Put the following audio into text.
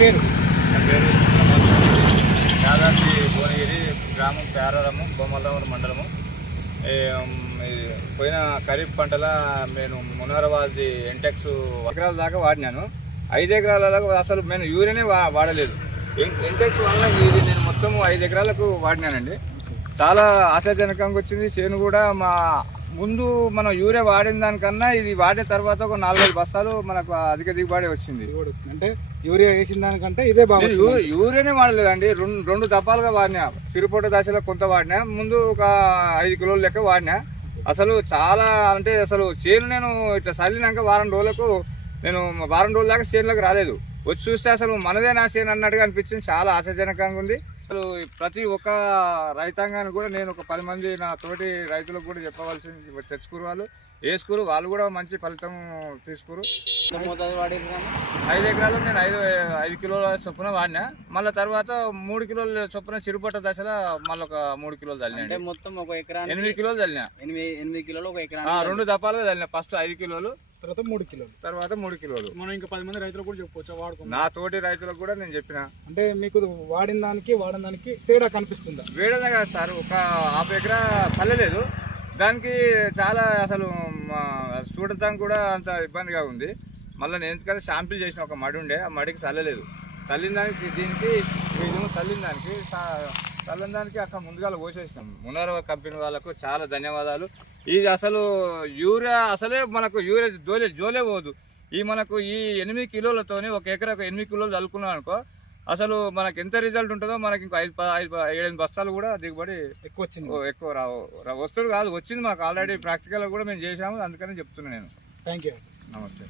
పేరు? నా పేరు యాదాద్రి భువనగిరి గ్రామం పేరారము బొమ్మలరావు మండలము. పోయిన ఖరీఫ్ పంటల నేను మునారాబాద్ ఎంటెక్స్ ఎకరాల దాకా వాడినాను. ఐదు ఎకరాలకు అసలు నేను యూరియనే వా వాడలేదు. ఎంటెక్స్ వల్ల ఇది నేను మొత్తం ఐదు ఎకరాలకు వాడినానండి. చాలా ఆశాజనకంగా వచ్చింది. చేను కూడా మా ముందు మనం యూరియా వాడిన దానికన్నా ఇది వాడిన తర్వాత ఒక నాలుగైదు బస్తాలు మనకు అధిక దిగుబడి వచ్చింది. అంటే యూరియా వేసిన దానికంటే ఇదే బాగా నేను వచ్చింది. యూ- యూరియానే వాడలేదండి. రెండు రెండు దఫాలుగా వాడినా. చిరుపూట దశలో కొంత వాడినా. ముందు ఒక ఐదు కిలోల లెక్క వాడినా. అసలు చాలా అంటే అసలు చేను నేను ఇట్లా చల్లినాక వారం రోజులకు నేను వారం రోజుల దాకా చేనులకు రాలేదు. వచ్చి చూస్తే అసలు మనదే నా చేను అన్నట్టుగా అనిపించింది. చాలా ఆశాజనకంగా ఉంది. ప్రతి ఒక్క రైతాంగానికి కూడా నేను ఒక పది మంది నా తోటి రైతులకు కూడా చెప్పవలసింది తెచ్చుకురు వాళ్ళు వేసుకురు. వాళ్ళు కూడా మంచి ఫలితం తీసుకురు. ఐదు ఎకరాలు నేను ఐదు ఐదు కిలోల చొప్పున వాడినా. మళ్ళీ తర్వాత మూడు కిలోల చొప్పున చిరుపట్ట దశలో మళ్ళీ ఒక మూడు కిలోలు అంటే చల్లినా మొత్తం ఒక ఎకరానికి ఎనిమిది కిలోలు చల్లినా ఎనిమిది ఎనిమిది కిలోలు ఒక ఆ, ఎకరానికి రెండు దపాలుగా చల్లినా ఫస్ట్ ఐదు కిలోలు తర్వాత మూడు కిలోలు. తర్వాత మూడు కిలోలు. మనం ఇంకా పది మంది రైతులు కూడా చెప్పుకోవచ్చు వాడుకుందాం. నా తోటి రైతులకు కూడా నేను చెప్పిన. అంటే మీకు వాడిన దానికి వాడిన దానికి తేడా కనిపిస్తుందా? వేడదే కదా సార్ ఒక హాఫ్ ఎకరా చల్లలేదు. దానికి చాలా అసలు చూడటానికి కూడా అంత ఇబ్బందిగా ఉంది. మళ్ళీ నేను ఎందుకంటే షాంపిల్ చేసిన ఒక మడి ఉండే ఆ మడికి చల్లలేదు. చల్లిన దానికి దీనికి చల్లిన దానికి చ- చల్లిన దానికి అక్కడ ముందుగా పోసేసినాం. మునర్వ కంపెనీ వాళ్ళకు చాలా ధన్యవాదాలు. ఇది అసలు యూరియా అసలే మనకు యూరియా జోలే జోలే పోదు. ఈ మనకు ఈ ఎనిమిది కిలోలతోని ఒక ఎకరకు ఎనిమిది కిలోలు చల్లుకున్నాం అనుకో అసలు మనకి ఎంత రిజల్ట్ ఉంటుందో మనకి ఇంకో ఐదు ఐదు ఏడెనిమిది బస్తాలు కూడా దిగుబడి ఎక్కువ వచ్చింది ఎక్కువ రావు రా- వస్తువులు కాదు వచ్చింది మాకు. ఆల్రెడీ ప్రాక్టికల్ కూడా మేము చేసాము అందుకని చెప్తున్నాను నేను. థ్యాంక్ యూ నమస్తే.